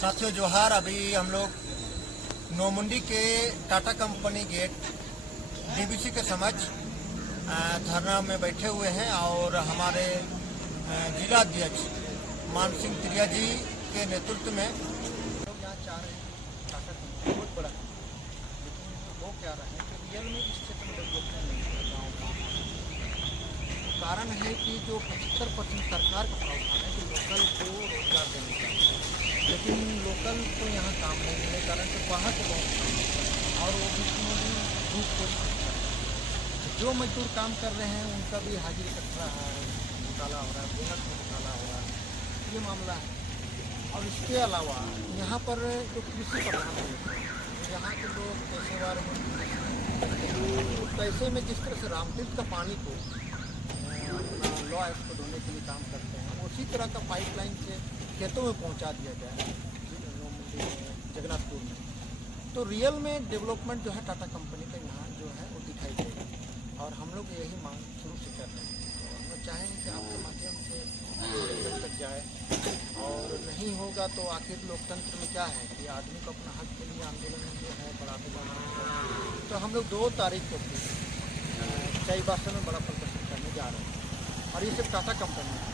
साथियों जोहार। अभी हम लोग नौमुंडी के टाटा कंपनी गेट डीबीसी के समक्ष धरना में बैठे हुए हैं और हमारे जिला अध्यक्ष मान सिंह त्रिया जी के नेतृत्व में लोग यहाँ चाह रहे हैं टाटा कंपनी बहुत बड़ा है, लेकिन वो क्या रहे हैं कि रियल में इस क्षेत्र में डेवलपमेंट नहीं है गाँव का। कारण है कि जो 75% सरकार का प्रावधान है कि लोकल को रोजगार देने का, लेकिन लोकल को यहाँ काम नहीं मिलने कारण से बाहर से बहुत काम होता है और वो भी धूप को जो मजदूर काम कर रहे हैं उनका भी हाजिरी कट रहा है, घोटाला हो रहा है, बोनस में घोटाला हो रहा है, ये मामला है। और इसके अलावा यहाँ पर जो कृषि प्रधान है, यहाँ के लोग पेशेवर हैं, पैसे में जिस तरह से रामतीर्थ का पानी को लॉ एक्ट को धोने के लिए काम करते हैं, उसी तरह का पाइपलाइन से खेतों में पहुंचा दिया जाए जगन्नाथपुर में, तो रियल में डेवलपमेंट जो है टाटा कंपनी का यहाँ जो है वो दिखाई देगा। और हम लोग यही मांग शुरू से कर रहे हैं, तो हम लोग चाहेंगे कि आपके माध्यम से लोकतंत्र तक जाए, और नहीं होगा तो आखिर लोकतंत्र में क्या है कि आदमी को अपना हक के लिए आंदोलन जो है बढ़ाते जाना है। तो हम लोग 2 तारीख को चाईबासा में बड़ा प्रदर्शन करने जा रहे हैं, और ये सिर्फ टाटा कंपनी है,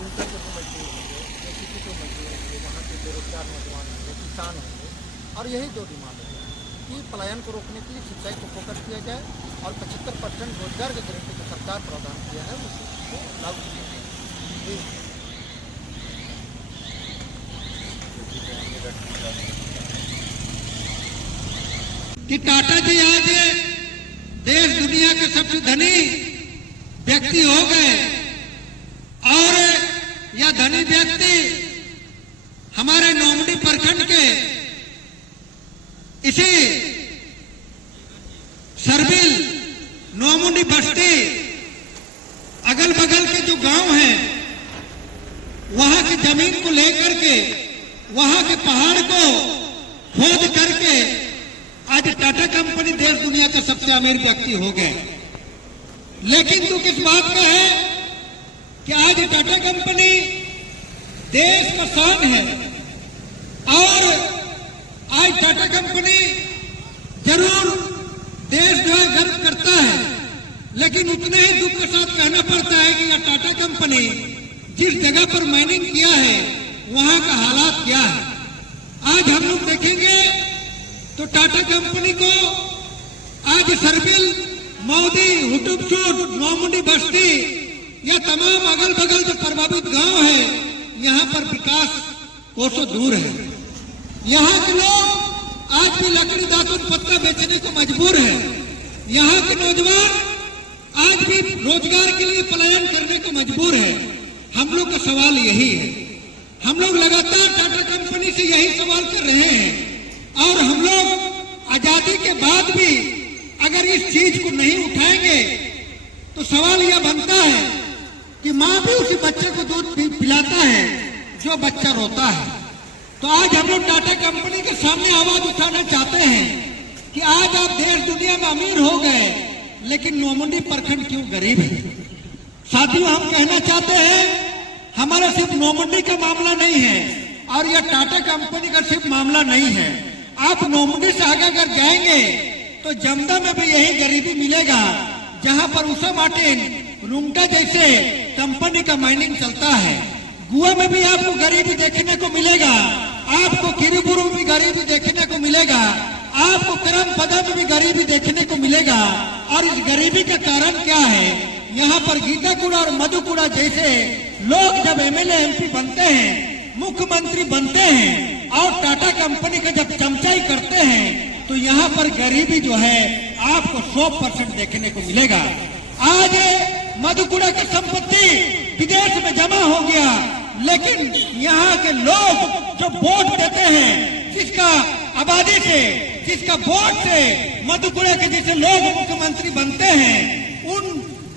रूटर के जो मजदूर होंगे, किसी को मजदूर होंगे, वहाँ के बेरोजगार नौजवान होंगे, किसान होंगे, और यही 2 डिमांड है कि पलायन को रोकने के लिए सिंचाई को फोकस किया जाए और 75% रोजगार की गारंटी जो सरकार प्रावधान किया है उसको लागू किया जाए। कि टाटा जी आज देश दुनिया के सबसे धनी व्यक्ति हो गए, और यह धनी व्यक्ति हमारे नौमुंडी प्रखंड के इसी सरबिल नौमुंडी बस्ती अगल बगल के जो गांव हैं वहां की जमीन को लेकर के वहां के पहाड़ को खोद करके आज टाटा कंपनी देश दुनिया का सबसे अमीर व्यक्ति हो गए। लेकिन दुख इस बात का है कि आज टाटा कंपनी देश का शान है, और आज टाटा कंपनी जरूर देश जो है गर्व करता है, लेकिन उतने ही दुख के साथ कहना पड़ता है कि यह टाटा कंपनी जिस जगह पर माइनिंग किया है वहां का हालात क्या है। आज हम लोग देखेंगे तो टाटा कंपनी को आज सरबिल, मौदी, हुटुबचूर, नौमुंडी बस्ती या तमाम अगल बगल जो प्रभावित गांव है, यहाँ पर विकास कोसों दूर है। यहाँ के लोग आज भी लकड़ी दातुन पत्ता बेचने को मजबूर है। यहाँ के नौजवान आज भी रोजगार के लिए पलायन करने को मजबूर है। हम लोग का सवाल यही है, हम लोग लगातार टाटा कंपनी से यही सवाल कर रहे हैं, और हम लोग आजादी के बाद भी अगर इस चीज को नहीं उठाएंगे तो सवाल यह बनता है कि माँ भी उसी बच्चे को दूध पिलाता है जो बच्चा रोता है। तो आज हम लोग टाटा कंपनी के सामने आवाज उठाना चाहते हैं कि आज आप देश दुनिया में अमीर हो गए, लेकिन नौमुंडी प्रखंड क्यों गरीब है। साथियों, हम कहना चाहते हैं हमारा सिर्फ नौमुंडी का मामला नहीं है, और यह टाटा कंपनी का सिर्फ मामला नहीं है। आप नौमुंडी से आगे अगर जाएंगे तो जमदा में भी यही गरीबी मिलेगा, जहां पर उषा मार्टिन, रुंगटा जैसे कंपनी का माइनिंग चलता है। गुआ में भी आपको गरीबी देखने को मिलेगा, आपको किरीबुरु में भी गरीबी देखने को मिलेगा, आपको करमपदा में भी गरीबी देखने को मिलेगा। और इस गरीबी का कारण क्या है? यहाँ पर गीताकुड़ा और मधुकुड़ा जैसे लोग जब एमएलए एमपी बनते हैं, मुख्यमंत्री बनते हैं, और टाटा कंपनी का जब चमचाई करते हैं, तो यहाँ पर गरीबी जो है आपको 100% देखने को मिलेगा। आज मधुकुड़ा की संपत्ति विदेश में जमा हो गया, लेकिन यहाँ के लोग जो वोट देते हैं, जिसका आबादी से, जिसका वोट से मधुकुड़ा के जैसे लोग मुख्यमंत्री बनते हैं, उन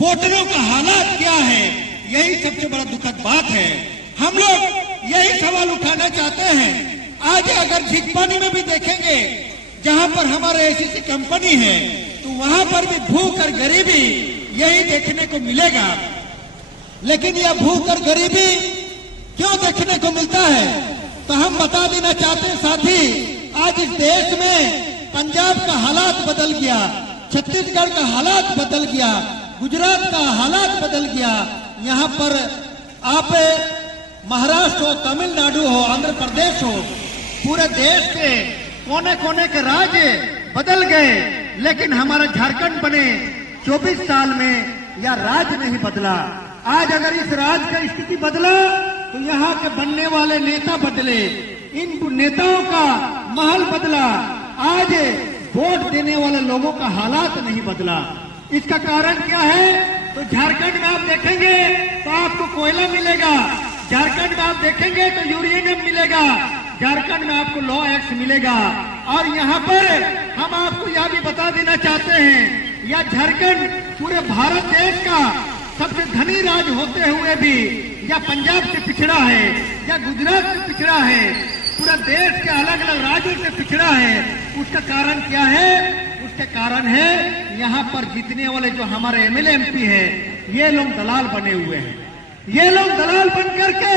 वोटरों का हालात क्या है, यही सबसे बड़ा दुखद बात है। हम लोग यही सवाल उठाना चाहते हैं। आज अगर झिकपानी में भी देखेंगे, जहां पर हमारे एसीसी कंपनी है, तो वहां पर भी भूख और गरीबी यही देखने को मिलेगा। लेकिन यह भूख और गरीबी क्यों देखने को मिलता है? तो हम बता देना चाहते हैं साथी, आज इस देश में पंजाब का हालात बदल गया, छत्तीसगढ़ का हालात बदल गया, गुजरात का हालात बदल गया। यहाँ पर आप महाराष्ट्र हो, तमिलनाडु हो, आंध्र प्रदेश हो, पूरे देश के कोने कोने के राज्य बदल गए, लेकिन हमारा झारखंड बने 24 साल में यह राज्य नहीं बदला। आज अगर इस राज्य का स्थिति बदला तो यहाँ के बनने वाले नेता बदले, इन नेताओं का महल बदला, आज वोट देने वाले लोगों का हालात नहीं बदला। इसका कारण क्या है? तो झारखंड में आप देखेंगे तो आपको कोयला मिलेगा, झारखंड में आप देखेंगे तो यूरेनियम मिलेगा, झारखंड में आपको लॉ एक्ट मिलेगा। और यहाँ पर हम आपको यह भी बता देना चाहते हैं, यह झारखंड पूरे भारत देश का सबसे धनी राज्य होते हुए भी या पंजाब से पिछड़ा है, या गुजरात से पिछड़ा है, पूरा देश के अलग अलग राज्यों से पिछड़ा है। उसका कारण क्या है? उसके कारण है यहाँ पर जीतने वाले जो हमारे एमएलए एमपी है, ये लोग दलाल बने हुए हैं। ये लोग दलाल बन करके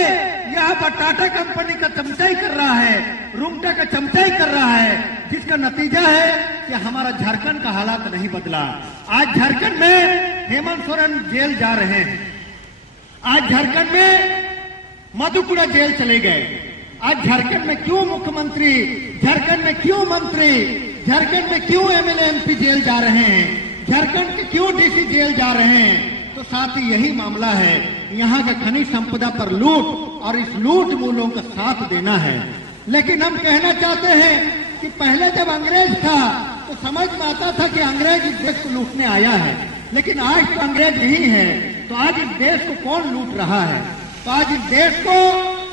यहाँ पर टाटा कंपनी का चमचाई कर रहा है, रूंगटा का चमचाई कर रहा है, जिसका नतीजा है कि हमारा झारखंड का हालात नहीं बदला। आज झारखंड में हेमंत सोरेन जेल जा रहे हैं, आज झारखंड में मधुपुरा जेल चले गए। आज झारखंड में क्यों मुख्यमंत्री, झारखंड में क्यों मंत्री, झारखंड में क्यों एमएलए एमपी जेल जा रहे हैं, झारखंड के क्यों डीसी जेल जा रहे हैं? तो साथ ही यही मामला है, यहाँ के खनिज संपदा पर लूट और इस लूट मूलों का साथ देना है। लेकिन हम कहना चाहते हैं कि पहले जब अंग्रेज था तो समझ में आता था कि अंग्रेज इस देश को लूटने आया है, लेकिन आज तो अंग्रेज नहीं है। तो आज इस देश को कौन लूट रहा है? तो आज इस देश को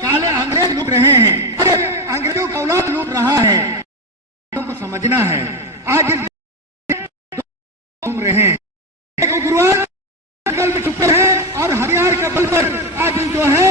काले अंग्रेज लूट रहे हैं, अंग्रेजों का औलाद लूट रहा है। को समझना है, आज इस घूम रहे हैं, एक उग्रवाद जंगल में छुपे हैं और हथियार के बल पर आज जो है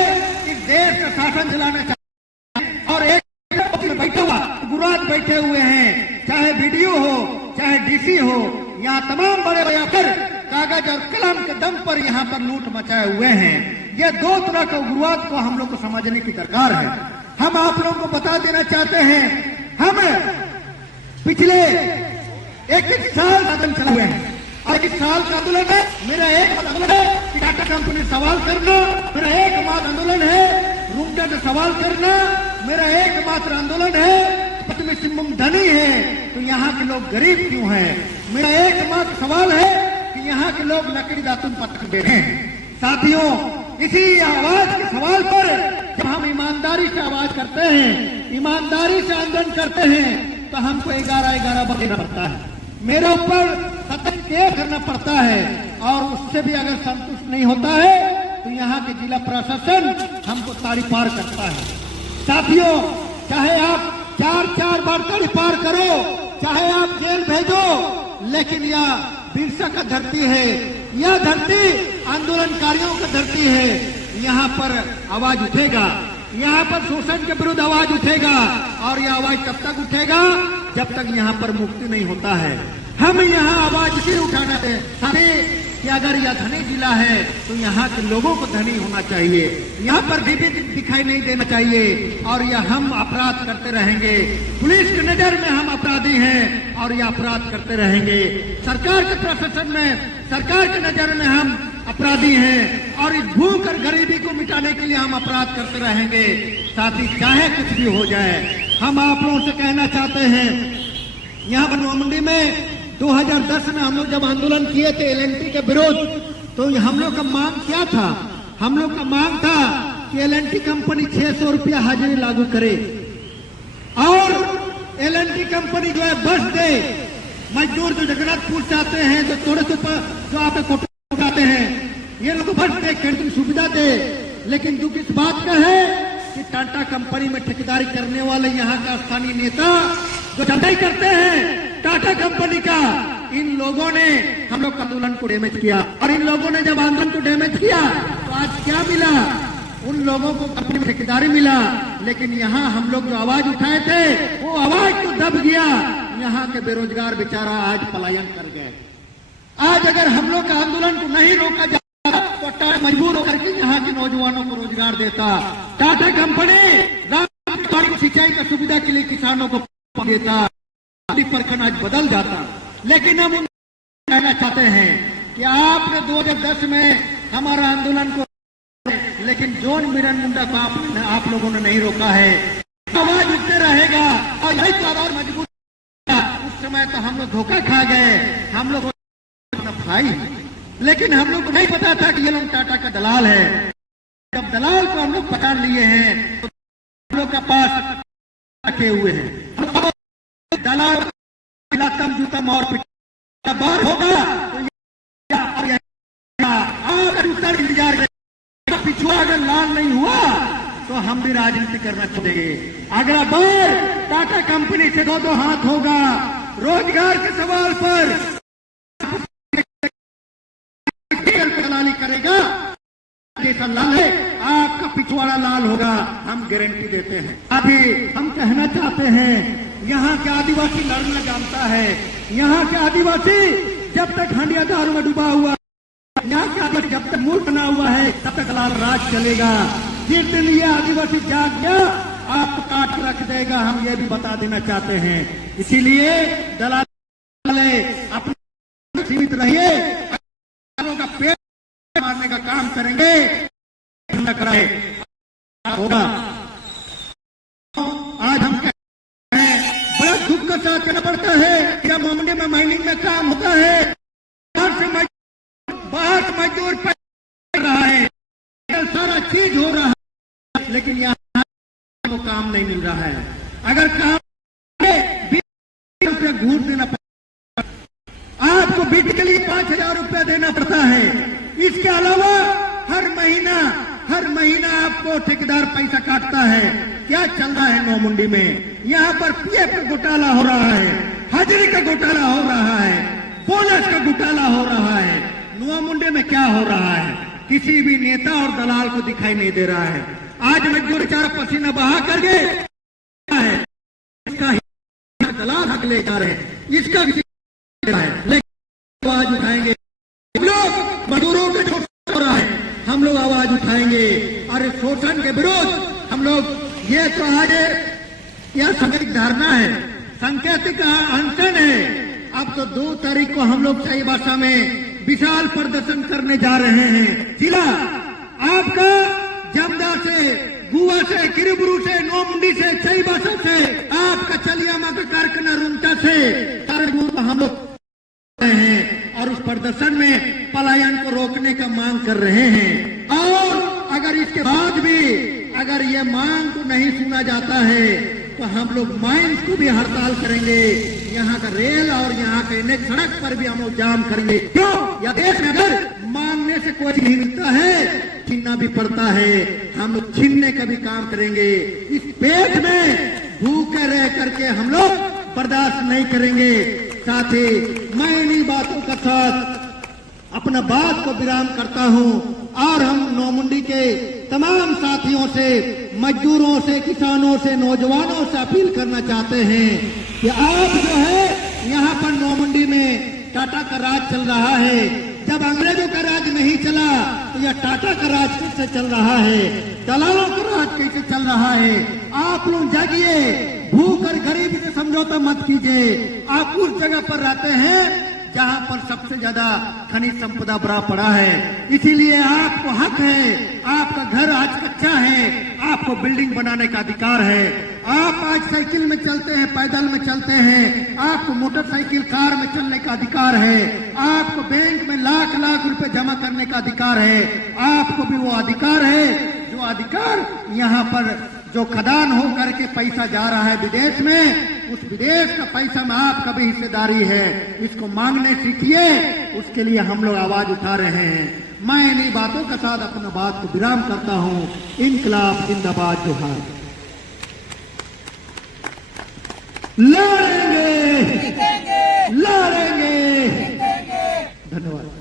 इस देश का शासन चलाना चाहते हैं। और एक बैठा हुआ उग्रवाद बैठे हुए हैं, चाहे बीडीओ हो, चाहे डीसी हो, यहाँ तमाम बड़े बड़े अफसर कागज और कलम के दम पर यहाँ पर लूट मचाए हुए हैं। ये दो तरह के उग्रवाद को हम लोग को समझने की दरकार है। हम आप लोगों को बता देना चाहते हैं, हम पिछले 21 साल आंदोलन चला हुए हैं और इस साल का आंदोलन है, मेरा एक आंदोलन है कि टाटा कंपनी सवाल करना, मेरा एकमात्र आंदोलन है रूंगटा से सवाल करना, मेरा एकमात्र आंदोलन है पश्चिमी सिंहभूम धनी है तो यहाँ के लोग गरीब क्यों हैं, मेरा एकमात्र सवाल है कि यहाँ के लोग लकड़ी दातुन पटक दे रहे हैं। साथियों, इसी आवाज के सवाल पर जब हम ईमानदारी से आवाज करते हैं, ईमानदारी से आंदोलन करते हैं, तो हमको 11-11 देना पड़ता है, मेरे ऊपर सतत केस करना पड़ता है। और उससे भी अगर संतुष्ट नहीं होता है तो यहाँ के जिला प्रशासन हमको ताड़ी पार करता है। साथियों, चाहे आप 4-4 बार ताड़ी पार करो, चाहे आप जेल भेजो, लेकिन यह बिरसा का धरती है, यह धरती आंदोलनकारियों का धरती है। यहाँ पर आवाज उठेगा, यहाँ पर शोषण के विरुद्ध आवाज उठेगा और यह आवाज तब तक उठेगा जब तक यहाँ पर मुक्ति नहीं होता है। हम यहाँ आवाज इसलिए उठाना चाहते कि अगर यह धनी जिला है तो यहाँ के लोगों को धनी होना चाहिए, यहाँ पर भी दिखाई नहीं देना चाहिए और यह हम अपराध करते रहेंगे। पुलिस की नजर में हम अपराधी हैं और यह अपराध करते रहेंगे। सरकार के प्रशासन में, सरकार की नजर में हम अपराधी हैं और इस भूख और गरीबी को मिटाने के लिए हम अपराध करते रहेंगे। साथ ही चाहे कुछ भी हो जाए, हम आप लोगों से कहना चाहते हैं, यहाँ पर नौमंडी में 2010 में हम लोग जब आंदोलन किए थे एलएनटी के विरोध, तो हम लोग का मांग क्या था? हम लोग का मांग था कि एलएनटी कंपनी 600 रुपया हाजिरी लागू करे और एलएनटी कंपनी जो है बस दे। मजदूर जो जगन्नाथपुर से आते हैं, जो थोड़े से जो आप कोटा उठाते हैं, ये लोग बस दे, कैंटीन सुविधा दे। लेकिन दुख इस बात का है कि टाटा कंपनी में ठेकेदारी करने वाले यहाँ का स्थानीय नेता जो चटाई करते हैं टाटा कंपनी का, इन लोगों ने हम लोग आंदोलन को डैमेज किया। और इन लोगों ने जब आंदोलन को डैमेज किया तो आज क्या मिला? उन लोगों को कंपनी में ठेकेदारी मिला, लेकिन यहाँ हम लोग जो आवाज उठाए थे वो आवाज तो दब गया। यहाँ के बेरोजगार बेचारा आज पलायन कर गए। आज अगर हम लोग का आंदोलन को नहीं रोका जाता तो टाटा मजबूर होकर के यहाँ के नौजवानों को रोजगार देता। टाटा कंपनी सिंचाई का सुविधा के लिए किसानों को देता, प्रखंड आज बदल जाता। लेकिन हम कहना चाहते हैं कि आपने 2010 में हमारा आंदोलन को, लेकिन जॉन बिरन मुंडा को आप लोगों ने नहीं रोका है। आवाज उठते रहेगा और यही तो आवाज मजबूत। उस समय तो हम लोग धोखा खा गए, हम लोग अपना भाई, लेकिन हम लोग को नहीं पता था कि ये लोग टाटा का दलाल है। जब दलाल को हम लोग पकड़ लिए हैं तो हम लोग का पास रखे हुए हैं दलाल, तम जूतम और बार होगा तो उत्तर इंतजार करें। पिछुआ अगर लाल नहीं हुआ तो हम भी राजनीति करना छोड़ेंगे। अगला बार टाटा कंपनी से दो हाथ होगा। रोजगार के सवाल पर दलाली करेगा, जैसा लाल है आपका पिछवाड़ा लाल होगा, हम गारंटी देते हैं। अभी हम कहना चाहते हैं, यहाँ के आदिवासी लड़ना जानता है। यहाँ के आदिवासी जब तक हंडिया दारू में डूबा हुआ, यहाँ के आदिवासी जब तक मूर्ख बना हुआ है तब तक लाल राज चलेगा। जिस दिन ये आदिवासी जाग गया आपको काट के रख देगा, हम ये भी बता देना चाहते हैं। इसीलिए दलाल अपने सीमित रहिए, का पेट मारने का काम करेंगे होगा। आज हम कहते हैं बड़ा दुख का साथ करना पड़ता है। जब मोमंडी में माइनिंग में काम होता है, बाहर से मजदूर कर रहा है, सारा चीज हो रहा है, लेकिन यहाँ को काम नहीं मिल रहा है। अगर काम 20 रुपया घूट देना पड़ता, आपको बीट के लिए 5,000 रुपया देना पड़ता है। इसके अलावा हर महीना आपको ठेकेदार पैसा काटता है। क्या चल रहा है नौमुंडी में? यहाँ पर पीएफ का घोटाला हो रहा है, हाजिरी का घोटाला हो रहा है, बोनस का घोटाला हो रहा है। नौमुंडी में क्या हो रहा है किसी भी नेता और दलाल को दिखाई नहीं दे रहा है। आज मजदूर बेचारा पसीना बहा करके इसका दलाल हक ले जा रहे हैं, इसका है, लेकिन आवाज उठाएंगे हम लोग। मजदूरों के शोषण हो रहा है, हम लोग आवाज उठाएंगे और शोषण के विरोध हम लोग। ये तो आज यह सांकेतिक धारणा है, सांकेतिक अनशन है। अब तो 2 तारीख को हम लोग सही भाषा में विशाल प्रदर्शन करने जा रहे हैं। जिला आपका जमदा से, गुआ से, किरीबुरू से, नौमुंडी से, सही भाषा से, आपका चलियामा का कारखाना रुंटा से हम लोग हैं और उस प्रदर्शन में पलायन को रोकने का मांग कर रहे हैं। और अगर इसके बाद भी अगर ये मांग को नहीं सुना जाता है तो हम लोग माइंस को भी हड़ताल करेंगे। यहाँ का रेल और यहाँ के अनेक सड़क पर भी हम लोग जाम करेंगे। क्यों? या देश में अगर मांगने से कोई नहीं मिलता है, छीनना भी पड़ता है, हम लोग छीनने का भी काम करेंगे। इस पेट में भूखे रह करके हम लोग बर्दाश्त नहीं करेंगे। साथ ही मैं इन्हीं बातों का साथ अपना बात को विराम करता हूं और हम नौमुंडी के तमाम साथियों से, मजदूरों से, किसानों से, नौजवानों से अपील करना चाहते हैं कि आप जो है यहाँ पर नौमुंडी में टाटा का राज चल रहा है। जब अंग्रेजों का राज नहीं चला तो यह टाटा का राज कैसे चल रहा है, दलालों का राज कैसे चल रहा है। आप लोग जागिए, भूख और गरीबी से समझौता मत कीजिए। आप उस जगह पर रहते हैं जहां पर सबसे ज्यादा खनिज संपदा भरा पड़ा है, इसीलिए आपको हक है। आपका घर आज कच्चा है, आपको बिल्डिंग बनाने का अधिकार है। आप आज साइकिल में चलते हैं, पैदल में चलते हैं, आपको मोटरसाइकिल, कार में चलने का अधिकार है। आपको बैंक में लाख लाख रुपए जमा करने का अधिकार है। आपको भी वो अधिकार है जो अधिकार यहाँ पर जो खदान हो करके पैसा जा रहा है विदेश में, उस विदेश का पैसा में आपका भी हिस्सेदारी है। इसको मांगने सीखिए, उसके लिए हम लोग आवाज उठा रहे हैं। मैं इन्हीं बातों के साथ अपना बात को विराम करता हूँ। इनकलाब जिंदाबाद, जोहार। लड़ेंगे, लड़ेंगे। धन्यवाद।